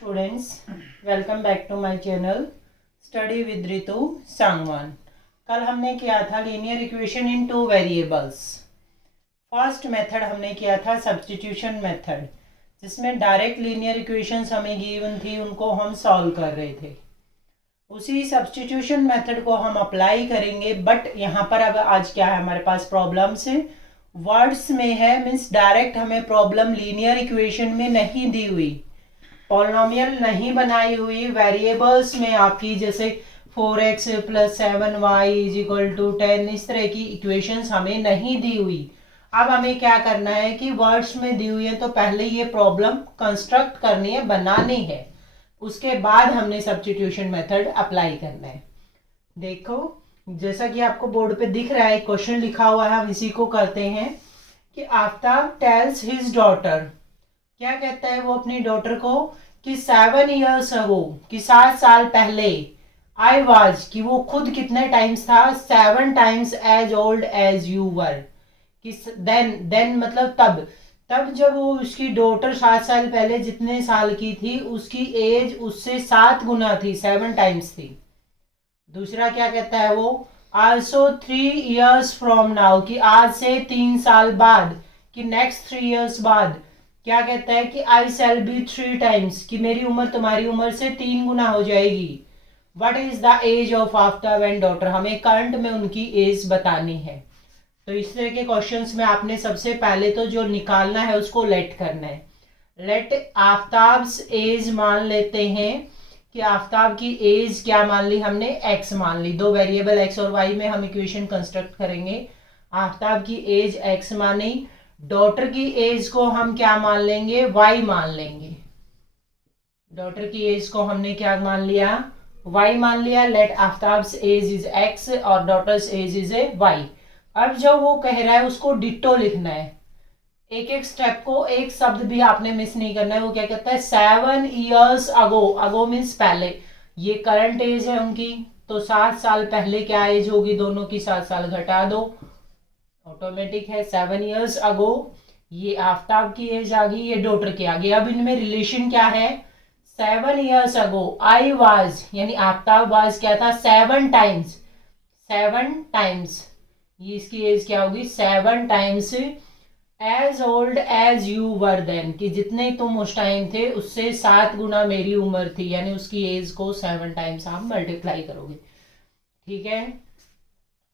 Students, welcome back to my channel study with Ritu Sangwan. कल हमने किया था linear equation in two variables. First method हमने किया था सब्स्टिट्यूशन मेथड, जिसमें डायरेक्ट लीनियर इक्वेशंस हमें गिवन थी, उनको हम सॉल्व कर रहे थे। उसी सब्स्टिट्यूशन मेथड को हम अप्लाई करेंगे, बट यहाँ पर अब आज क्या है, हमारे पास प्रॉब्लम्स वर्ड्स में है, मीन्स डायरेक्ट हमें प्रॉब्लम लीनियर इक्वेशन में नहीं दी हुई, पॉलिनोमियल नहीं बनाई हुई, वेरिएबल्स में आपकी जैसे 4x + 7y = 10, इस तरह की इक्वेशंस हमें नहीं दी हुई। अब हमें क्या करना है कि वर्ड्स में दी हुई है तो पहले ये प्रॉब्लम कंस्ट्रक्ट करनी है, बनानी है, उसके बाद हमने सब्स्टिट्यूशन मेथड अप्लाई करना है। देखो, जैसा कि आपको बोर्ड पे दिख रहा है, क्वेश्चन लिखा हुआ है, हम इसी को करते हैं कि आफ्ताब टेल्स हिज डॉटर, क्या कहता है वो अपनी डॉटर को कि 7 years ago, कि 7 साल पहले, आई वाज, कि वो खुद कितने टाइम्स था, 7 times as old as you were, कि देन मतलब तब जब वो उसकी डॉटर 7 साल पहले जितने साल की थी, उसकी एज उससे 7 गुना थी, 7 times थी। दूसरा क्या कहता है वो, आल्सो 3 years फ्रॉम नाउ, कि आज से 3 साल बाद, कि नेक्स्ट 3 years बाद क्या कहता है कि आई सेल बी 3 times, कि मेरी उम्र तुम्हारी उम्र से 3 गुना हो जाएगी। What is the age of Aftab and daughter, हमें करंट में उनकी एज बतानी है। तो इस तरह के क्वेश्चंस में आपने सबसे पहले तो जो निकालना है उसको लेट करना है। लेट आफ्ताब्स एज मान लेते हैं कि आफ्ताब की एज क्या मान ली हमने, x मान ली। दो वेरिएबल x और y में हम इक्वेशन कंस्ट्रक्ट करेंगे। आफ्ताब की एज x मानी, डॉटर की एज को हम क्या मान लेंगे, y मान लेंगे। डॉटर की एज को हमने क्या मान लिया, y मान लिया। Let Aftab's age is x और डॉटर्स एज इज y। अब जो वो कह रहा है उसको डिट्टो लिखना है, एक एक स्टेप को, एक शब्द भी आपने मिस नहीं करना है। वो क्या कहता है, 7 years ago, अगो मीन्स पहले, ये करंट एज है उनकी, तो 7 साल पहले क्या एज होगी, दोनों की 7 साल घटा दो, ऑटोमेटिक है। 7 years ago, ये आफ्ताब की एज आ गई, ये डॉटर की आ गई। अब इनमें रिलेशन क्या है, 7 years ago आई वाज, यानी आफ्ताब वाज क्या था, 7 times, 7 times, ये इसकी एज क्या होगी, 7 times as old as you were then, कि जितने तुम उस टाइम थे उससे 7 गुना मेरी उम्र थी, यानी उसकी एज को 7 times आप मल्टीप्लाई करोगे। ठीक है,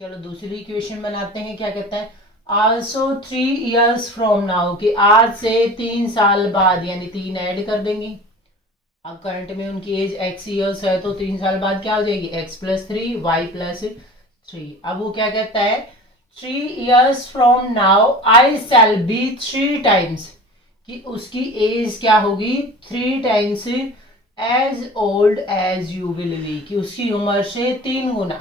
चलो दूसरी इक्वेशन बनाते हैं। क्या कहता है, आल्सो 3 years फ्रॉम नाउ, कि आज से 3 साल बाद, यानी 3 ऐड कर देंगे। अब करंट में उनकी एज x years है, तो 3 साल बाद क्या हो जाएगी, x + 3 y + 3। अब वो क्या कहता है, 3 years from now I shall be 3 times, कि उसकी एज क्या होगी, 3 times as old as you will be, कि उसकी उम्र से 3 गुना।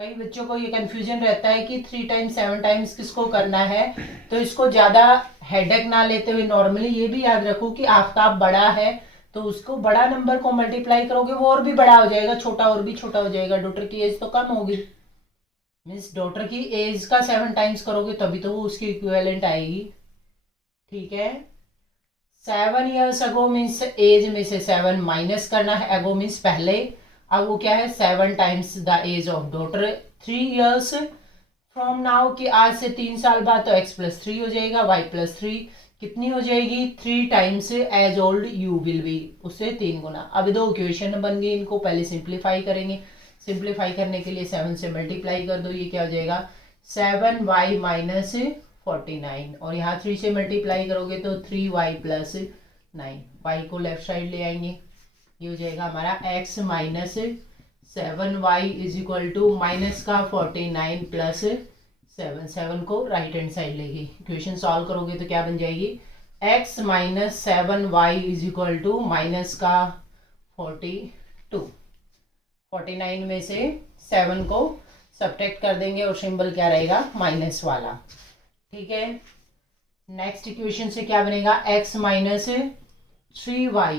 कई बच्चों को ये कंफ्यूजन रहता है कि 3 times 7 times किसको करना है, तो इसको ज्यादा हेडेक ना लेते हुए नॉर्मली ये भी याद रखो कि आफ्ताब बड़ा है, तो उसको बड़ा नंबर को मल्टीप्लाई करोगे वो और भी बड़ा हो जाएगा, छोटा और भी छोटा हो जाएगा। डॉटर की एज तो कम होगी, मीन्स डॉटर की एज का 7 times करोगे तभी तो वो उसकी इक्विवेलेंट आएगी। ठीक है, 7 years ago मीन्स एज में से 7 माइनस करना है, एगो मीन्स पहले। अब वो क्या है, 7 times the age of daughter. 3 years from now, कि आज से 3 साल बाद, तो x + 3 हो जाएगा, y + 3 कितनी हो जाएगी, 3 times as old you will be, उससे 3 गुना। अब दो इक्वेशन बन गई, इनको पहले सिंप्लीफाई करेंगे। सिंप्लीफाई करने के लिए 7 से मल्टीप्लाई कर दो, ये क्या हो जाएगा, 7y - 49, और यहाँ 3 से मल्टीप्लाई करोगे तो 3y + 9, y को लेफ्ट साइड ले आएंगे, ये हो जाएगा हमारा x - 7y = माइनस का 49 + 7, 7 को राइट हैंड साइड लेंगे। इक्वेशन सॉल्व करोगे तो क्या बन जाएगी, x - 7y = माइनस का 42, 49 में से 7 को सब्ट्रैक्ट कर देंगे और सिंबल क्या रहेगा, माइनस वाला। ठीक है, नेक्स्ट इक्वेशन से क्या बनेगा, x - 3y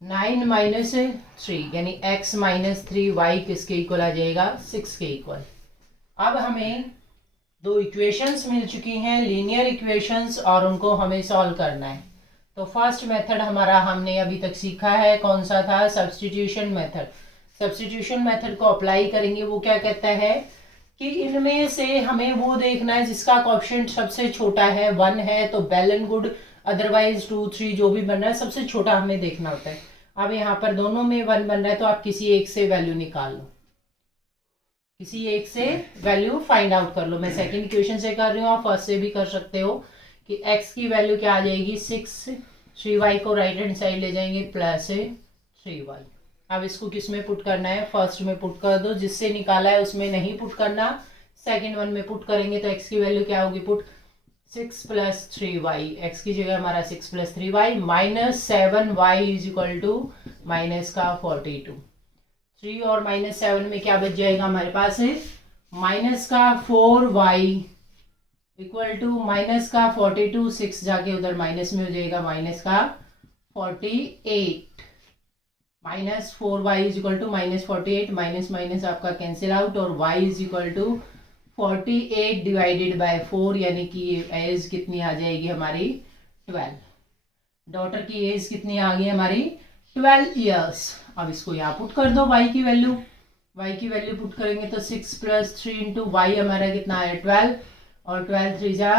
9 - 3, यानी x - 3y किसके इक्वल आ जाएगा, 6 के इक्वल। अब हमें दो इक्वेशंस मिल चुकी हैं, लीनियर इक्वेशंस, और उनको हमें सॉल्व करना है। तो फर्स्ट मेथड हमारा हमने अभी तक सीखा है, कौन सा था? Substitution method. सब्स्टिट्यूशन मेथड को अप्लाई करेंगे, वो क्या कहता है कि इनमें से हमें वो देखना है जिसका कोएफिशिएंट सबसे छोटा है, 1 है तो वेल एंड गुड, अदरवाइज 2 3 जो भी बन रहा है सबसे छोटा हमें देखना होता है। अब यहाँ पर दोनों में 1 बन रहा है तो आप किसी एक से वैल्यू निकाल लो, किसी एक से वैल्यू फाइंड आउट कर लो। मैं सेकंड इक्वेशन से कर रही हूँ, आप फर्स्ट से भी कर सकते हो कि x की वैल्यू क्या आ जाएगी 6, 3y को राइट हैंड साइड ले जाएंगे प्लस 3y। अब इसको किस में पुट करना है? फर्स्ट में पुट कर दो, जिससे निकाला है उसमें नहीं पुट करना, सेकंड वन में पुट करेंगे तो x की वैल्यू क्या होगी? पुट 6 प्लस 3y, x की जगह हमारा 6 plus 3y minus 7y is equal to minus का 42। 3 और माइनस 7 में क्या बच जाएगा हमारे पास है? माइनस का 4y इक्वल टू माइनस का 42, 6 जाके उधर माइनस में हो जाएगा माइनस का 48, minus 4y is equal to minus 48, minus minus आपका कैंसिल आउट और y is equal to 48 divided by 4, यानी कि एज कितनी आ जाएगी हमारी 12। डॉटर की एज कितनी आ गई हमारी 12 ईयर्स। अब इसको यहाँ पुट कर दो y की वैल्यू, y की वैल्यू पुट करेंगे तो 6 प्लस 3 इंटू वाई हमारा कितना है 12, और 12 3 जा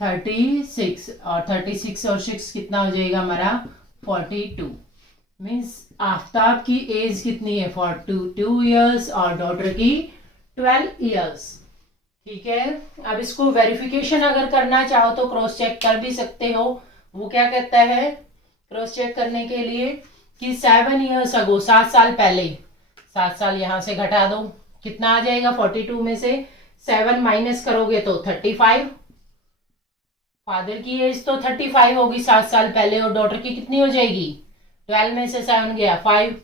36, और 36 और 6 कितना हो जाएगा हमारा 42। मीन्स आफ्ताब की एज कितनी है 42 ईयर्स और डॉटर की 12 ईयर्स। ठीक है, अब इसको वेरिफिकेशन अगर करना चाहो तो क्रॉस चेक कर भी सकते हो। वो क्या कहता है क्रॉस चेक करने के लिए कि 7 ईयर्स अगो, 7 साल पहले, 7 साल यहाँ से घटा दो, कितना आ जाएगा 42 में से 7 माइनस करोगे तो 35। फादर की एज तो 35 होगी 7 साल पहले, और डॉटर की कितनी हो जाएगी 12 में से 7 गया 5,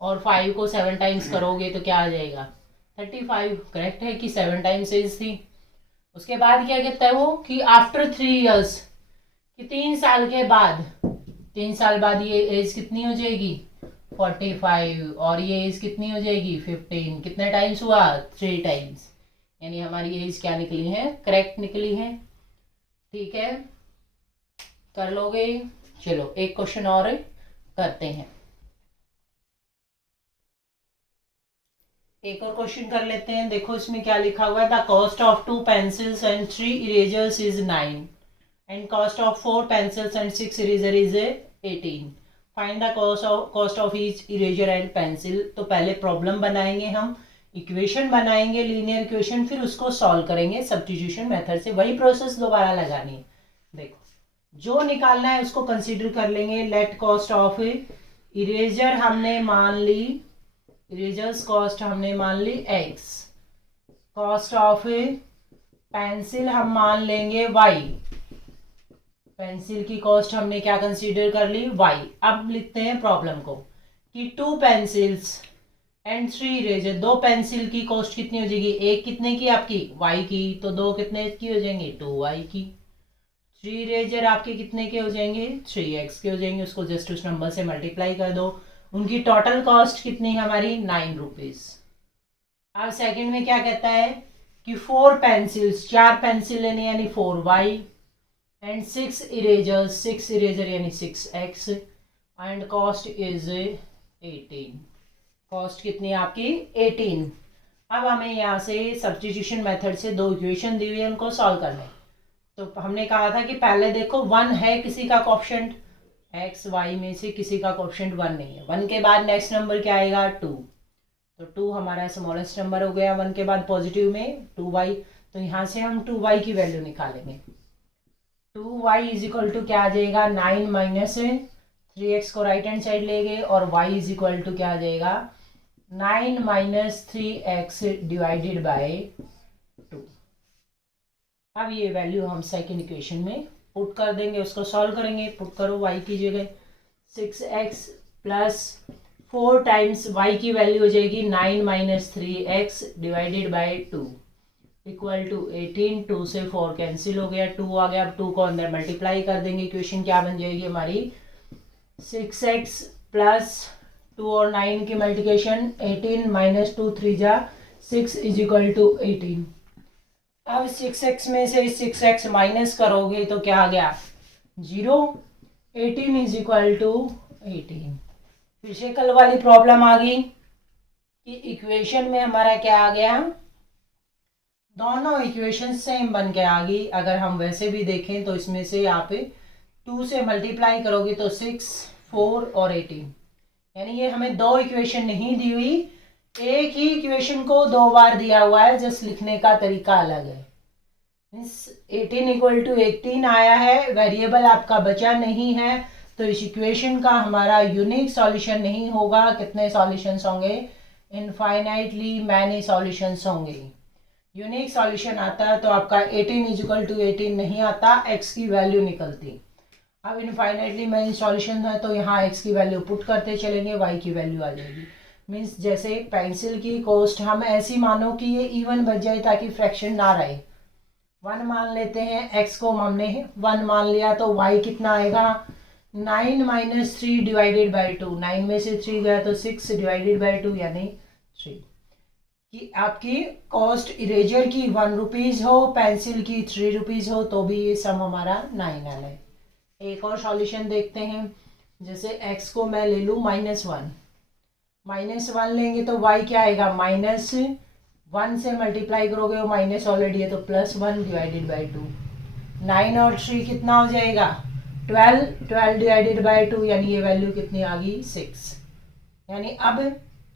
और 5 को 7 टाइम्स करोगे तो क्या आ जाएगा 35। करेक्ट है कि 7 टाइम्स एज थी। उसके बाद क्या कहता है वो कि आफ्टर 3 ईयर्स, कि 3 साल के बाद, 3 साल बाद ये एज कितनी हो जाएगी 45, और ये एज कितनी हो जाएगी 15। कितने टाइम्स हुआ 3 टाइम्स, यानी हमारी एज क्या निकली है करेक्ट निकली है। ठीक है, कर लोगे? चलो एक क्वेश्चन और करते हैं, एक और क्वेश्चन कर लेते हैं। देखो इसमें क्या लिखा हुआ है, the cost of 2 pencils and 3 erasers is 9 and cost of 4 pencils and 6 eraser is 18। Find the cost of each eraser and pencil. तो पहले प्रॉब्लम बनाएंगे हम, इक्वेशन बनाएंगे लीनियर इक्वेशन, फिर उसको सॉल्व करेंगे सब्स्टिट्यूशन मेथड से, वही प्रोसेस दोबारा लगानी है। देखो जो निकालना है उसको कंसीडर कर लेंगे। लेट कॉस्ट ऑफ इरेजर हमने मान ली, इरेजर्स कॉस्ट हमने मान ली x, कॉस्ट ऑफ पेंसिल हम मान लेंगे y, पेंसिल की कॉस्ट हमने क्या कंसीडर कर ली y। अब लिखते हैं प्रॉब्लम को कि 2 पेंसिल्स एंड 3 इरेजर, 2 पेंसिल की कॉस्ट कितनी हो जाएगी, एक कितने की आपकी y की, तो 2 कितने की हो जाएंगे 2y की। 3 इरेजर आपके कितने के हो जाएंगे 3x के हो जाएंगे, उसको जस्ट उस नंबर से मल्टीप्लाई कर दो। उनकी टोटल कॉस्ट कितनी है हमारी 9 रुपीज। अब सेकंड में क्या कहता है कि 4 पेंसिल्स, 4 पेंसिल लेने यानी 4y एंड 6 इरेजर्स, 6 इरेजर यानी 6x and cost is 18। Cost कितनी है आपकी 18। अब हमें यहाँ से सब्स्टिट्यूशन मेथड से 2 इक्वेशन दी हुई है, उनको सॉल्व करना है। तो हमने कहा था कि पहले देखो 1 है किसी का कोएफिशिएंट, एक्स वाई में से किसी का कोएफिशिएंट 1 नहीं है। 1 के बाद नेक्स्ट नंबर क्या आएगा 2, तो 2 हमारा स्मॉलेस्ट नंबर हो गया। 1 के बाद पॉजिटिव में 2y, तो यहाँ से हम 2y की वैल्यू निकालेंगे। 2y इज इक्वल टू क्या आ जाएगा 9 माइनस 3x को राइट हैंड साइड ले गए, और y इज इक्वल टू क्या आ जाएगा 9 माइनस 3x डिवाइडेड बाय 2। अब ये वैल्यू हम सेकेंड इक्वेशन में पुट कर देंगे, उसको सॉल्व करेंगे। पुट करो y की जगह 6x प्लस 4 टाइम्स y की वैल्यू हो जाएगी 9 minus 3x divided by 2 equal to 18। 2 से 4 कैंसिल हो गया, 2 आ गया। अब 2 को अंदर मल्टीप्लाई कर देंगे, इक्वेशन क्या बन जाएगी हमारी 6x प्लस 2 और 9 की मल्टीप्लिकेशन 18 माइनस 2 3 जा 6 इज इक्वल टू 18। अब 6x में से 6x माइनस करोगे तो क्या आ गया 0। 18 इज इक्वल टू 18। फिर से कल वाली प्रॉब्लम आ गई कि इक्वेशन में हमारा क्या आ गया, दोनों इक्वेशन सेम बन के आ गई। अगर हम वैसे भी देखें तो इसमें से यहाँ पे 2 से मल्टीप्लाई करोगे तो 6, 4 और 18, यानी ये हमें दो इक्वेशन नहीं दी हुई, एक ही इक्वेशन को दो बार दिया हुआ है, जस्ट लिखने का तरीका अलग है। 18 इक्वल टू 18 आया है, वेरिएबल आपका बचा नहीं है, तो इस इक्वेशन का हमारा यूनिक सॉल्यूशन नहीं होगा। कितने सॉल्यूशंस होंगे, इनफाइनाइटली मैनी सॉल्यूशंस होंगे। यूनिक सॉल्यूशन आता है तो आपका 18 इज इक्वल टू 18 नहीं आता, x की वैल्यू निकलती। अब इनफाइनाइटली मैनी सॉल्यूशन है तो यहाँ x की वैल्यू पुट करते चलेंगे, y की वैल्यू आ जाएगी। मीन्स जैसे पेंसिल की कॉस्ट हम ऐसी मानो कि ये इवन बच जाए ताकि फ्रैक्शन ना रहे। 1 मान लेते हैं, x को हमने 1 मान लिया तो y कितना आएगा, 9 माइनस 3 डिवाइडेड बाई 2। 9 में से 3 गया तो 6 डिवाइडेड बाई 2 यानी 3। कि आपकी कॉस्ट इरेजर की 1 रुपीज़ हो, पेंसिल की 3 रुपीज़ हो, तो भी ये सम हमारा 9 आना है। एक और सॉल्यूशन देखते हैं, जैसे x को मैं ले लूँ -1, -1 लेंगे तो y क्या आएगा, -1 से मल्टीप्लाई करोगे वो माइनस ऑलरेडी है तो +1 डिवाइडेड बाई 2। 9 और 3 कितना हो जाएगा, 12 डिवाइडेड बाई 2, यानी ये वैल्यू कितनी आ गई, 6। यानी अब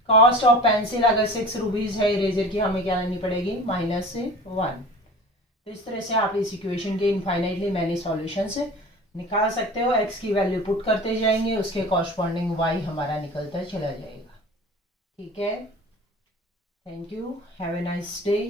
कॉस्ट ऑफ पेंसिल अगर 6 रुपीज़ है इरेजर की, हमें क्या लेनी पड़ेगी, -1। तो इस तरह से आप इस इक्वेशन के इनफाइनाइटली मैनी सॉल्यूशंस निकाल सकते हो। x की वैल्यू पुट करते जाएंगे, उसके कॉरस्पॉन्डिंग y हमारा निकलता चला जाएगा। ठीक है, thank you, have a nice day.